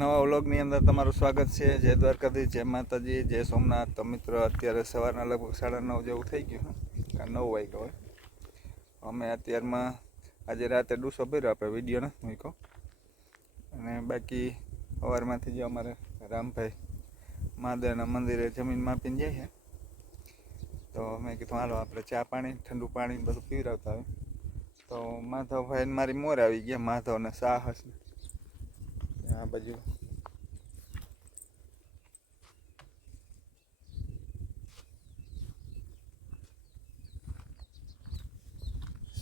નવા વ્લોગની અંદર તમારું સ્વાગત છે. જય દ્વારકાધી જય માતાજી, જય સોમનાથ. તો મિત્રો, અત્યારે સવારના લગભગ સાડા નવ જેવું થઈ ગયું નવ વાગ્યા હોય. અમે અત્યારમાં આજે રાતે ડૂસો ભર્યો આપણે વિડીયોને નથી અને બાકી સવારમાંથી જે અમારે રામભાઈ મહાદેવના મંદિરે જમીન માપીને છે. તો મેં કીધું, હાલો, આપણે ચા પાણી, ઠંડુ પાણી બધું પીવડાવતા હોય તો માધવભાઈ મારી મોર આવી ગયા, માધવને સાહસ આ બાજુ.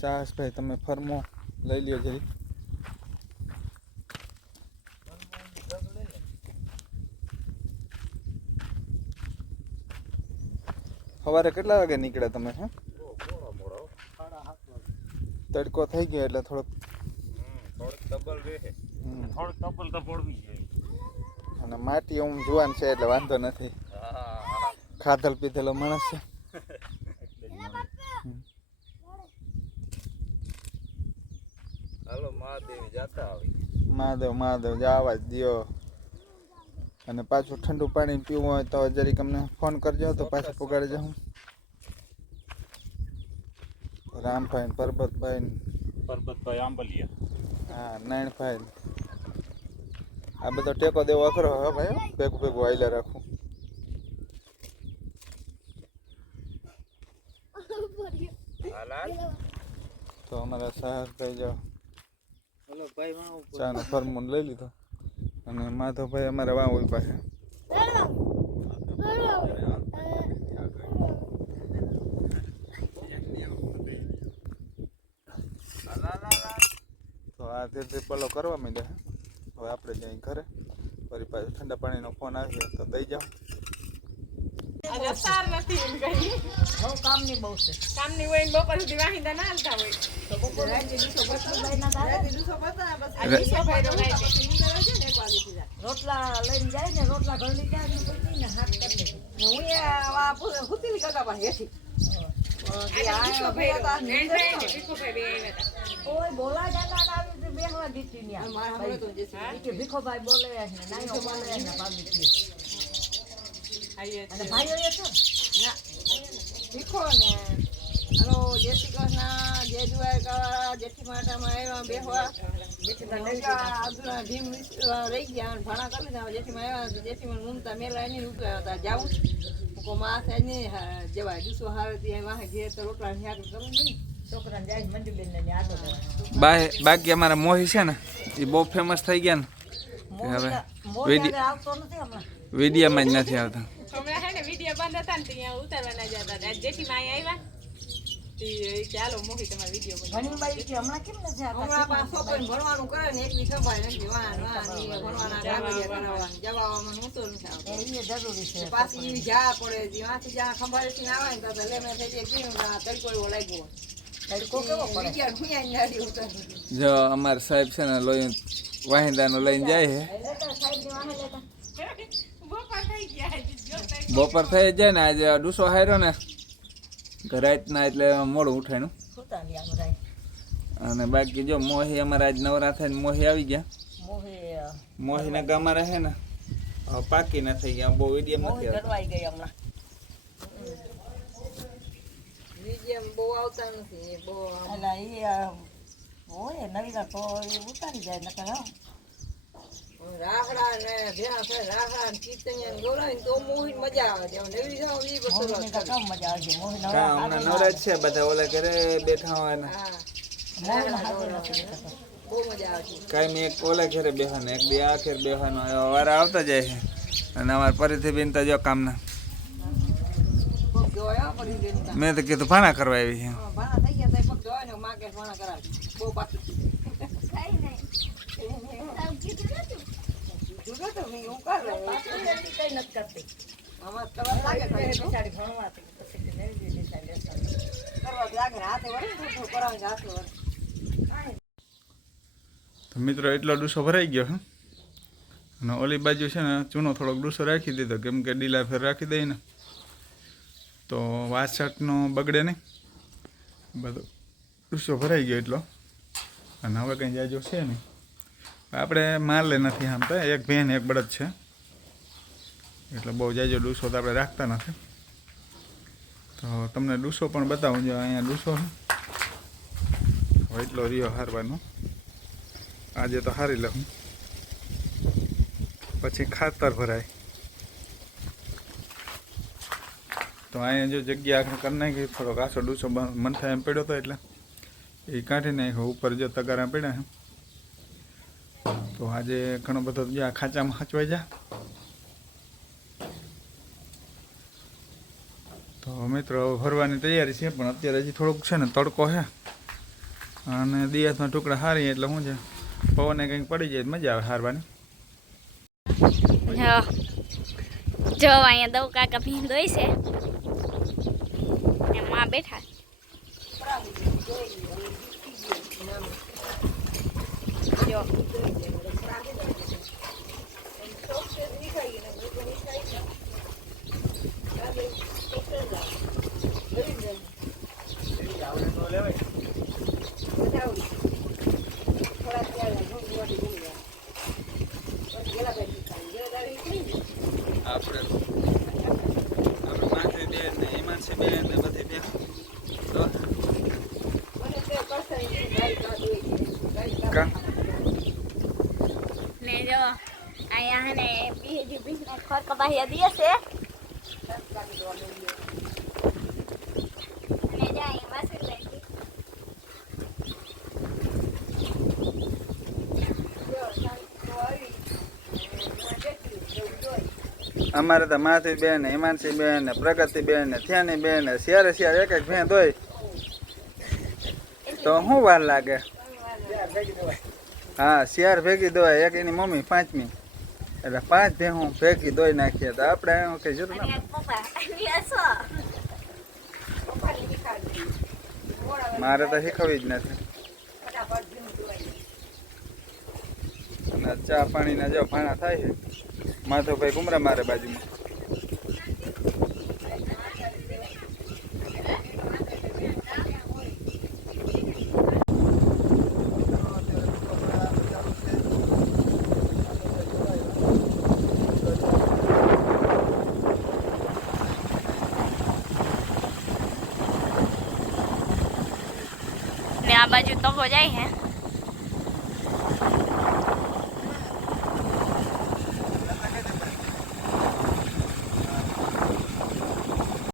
સાહસભાઈ, તમે ફરમો લઈ લ્યો જરી. સવારે કેટલા વાગે નીકળ્યા તમે, હે? તડકો થઈ ગયો એટલે થોડોક હમ. થોડું તપલ તો પડવી છે અને માટી હું જુવાન છે એટલે વાંધો નથી. ખાધલ પીધેલો માણસ છે. હાલો મહાદેવ જાતા આવી. મહાદેવ મહાદેવ જાવા જ દ્યો. અને પાછું ઠંડુ પાણી પીવું હોય તો જરીક અમને ફોન કરજો તો પાછું પગાડી જાઉં. રામભાઈ પરબતભાઈ પરબતભાઈ આંબલિયા. હા નારાયણભાઈ. આ બધો ટેકો દેવો અઘરો હવે ભાઈ. ભેગું ભેગું આઈલા રાખું. તો અમારા સાહસભાઈ જો માં ચાનો ફરમૂન લઈ લીધો. અને માધવભાઈ અમારે વાં હોય પાસે તો આ ધીરે ધીરે પલો કરવા માંડ્યા હવે આપણે જઈ ઘરે. ફરી પાછું ઠંડા પાણીનો ફોન આવ્યો તો દઈ જાઓ. કામની બહુ છે. કામની હોય બપોર સુધી વાહિંદા ના હાલતા હોય. તો બપોરે ભાઈના દાદા આ દિવસો ભાઈ રોકાય રોટલા લઈને જાય ને રોટલા ઘરડી જાય ને કોઈ ને હાથ કરી દે. કોઈ બોલા જાતા ના આવી તો બેહવા દીધી ન્યા ઈ કે ભીખોભાઈ બોલે ને નાઈનો બોલે ને ભાભી કે અને ભાઈઓ એ તો શીખો ને હલો જય શ્રી કૃષ્ણ જય દ્વારકા જેઠી માતામાં આવ્યા બેહવા જેઠી ભીમ રહી ગયા અને ભાણા કરી જેઠીમાં આવ્યા જેઠીમાં મૂમતા મેલા એની ઊભા હતા જાવું કો માં થાય ને જવાય જુસો હારે ત્યાં વાહે ઘેર તો રોટલા કરવું નહીં છોકરાને જાય મંજુબેન ને બાકી અમારા મોહી છે ને એ બહુ ફેમસ થઈ ગયા ને? હવે વિડીયામાં જ નથી આવતા. હમણાં હે ને વીડિયો બંધ હતા ને તો ઉતારવાના જતા હતા. જેઠીમાં અહીંયા આવ્યા ચાલો મોહી તમારો વીડિયો બંધ ઘણી બાઈ કે હમણાં કેમ નથી હમણાં પાછો ભણવાનું કરે ને એકની સંભાળ નથી વાન વાન ઈ ભણવાના જવામાં ઊંચો નથી આવતો. એ ઈ જરૂરી છે. પાછી જા પડે વાંથી જ્યાં ખંભાળીથી આવે ને તો તો લેમે થઈ જાય ના એવો લાગ્યો. જો અમારે સાહેબ છે ને લોહી વાહિંદાનું લઈને જાય છે. લેતા બપોર થઈ ગયા જાય ને આજે ડૂસો હાર્યો ને રાતના એટલે મોડું ની રાય અને બાકી જો મોહી અમારે આજ નવરા થઈને મોહી આવી ગયા. મોહી મોહીના ગામમાં રહે ને પાકી ના થઈ ગયા બહુ વીડિયો મોહે નથી ગઈ હમણાં. વિજય બહુ આવતા નથી એ બહુ એટલે ઈ હોય નવીના તો એ ઉતારી જાય નકર હા. ને ભેણા છે રાહડા ને કીર્તનિયા ને ગૌરાય તો મોહી મજા આવે છે. નવી જાવ ઈ બસ મોહીને તો કામ મજા આવે છે? મોહી નવરા છે બધા ઓલા ઘરે બેઠા હોય. ને. બહુ મજા આવે છે. કાંઈ એક ઓલા ઘરે બેહાને એક બે આ ઘેર બેહાનો. એવા વારા આવતા જાય છે. અને અમારે ફરીથી બિનતા જો કામના પગ ધોયા પડી ગઈ ને મેં તો કીધું ભાણા કરવા આવી છે. મિત્રો એટલો ડૂસો ભરાઈ ગયો હે? અને ઓલી બાજુ છે ને ચૂનો થોડોક ડૂસો રાખી દીધો. કેમ કે ડીલા ફેર રાખી દઈ ને. તો વાસઠનો બગડે નહીં. બધો ડૂસો ભરાઈ ગયો એટલો. અને હવે કંઈ જાજો છે નહીં. આપણે માલે નથી આમ તો, એક બેન એક બળદ છે. એટલે બહુ જાજો ડૂસો તો આપણે રાખતા નથી. તો તમને ડૂસો પણ બતાવું, જો અહીંયા ડૂસો એટલો રહ્યો હારવાનો. આજે તો હારી લઉં. પછી ખાતર ભરાય. તો અહીંયા જો જગ્યા આખરે કરી નાખી થોડો આછો ડૂસો મન થાય એમ પડ્યો હતો એટલે. એ કાઢી નાખ્યો, ઉપર જો તગારા પડ્યા એમ તો આજે ઘણો બધો જ્યાં ખાંચામાં હચવાઈ જા. તો મિત્રો ફરવાની તૈયારી છે, પણ અત્યારે હજી થોડુંક છે ને તડકો છે. અને દિયાસના ટુકડા હારી એટલે શું છે, પવને કંઈક પડી જાય, મજા આવે હારવાની. જો જો, અહીંયા દવ કાકા ભીંદોય છે. એમાં બેઠા. જો. આપણે આપણે માથે બેન ને હિમાંશી બેન ને બધી બેન તો કા ને જો અહીંયા હે ને બીજી બીજને ખર કપાહિયા દે છે અને લઈ અમારે તો માથી બેન હિમાંશી બેન ને પ્રગતિ બેન ને થ્યાની બેન ને શિયારે શિયારે એક એક ભેં દોય તો શું વાર લાગે? હા શિયાર ભેગી દોય એક એની મમ્મી પાંચમી. એટલે પાંચ ભેહું ભેગી દોઈ નાખીએ તો આપણે એમ કઈ જરૂર મારે તો શીખવવી જ નથી. અને ચા પાણીના જો ભાણા થાય છે માધવભાઈ ગુમરા મારે બાજુમાં. આ બાજુ તકો જાય હે.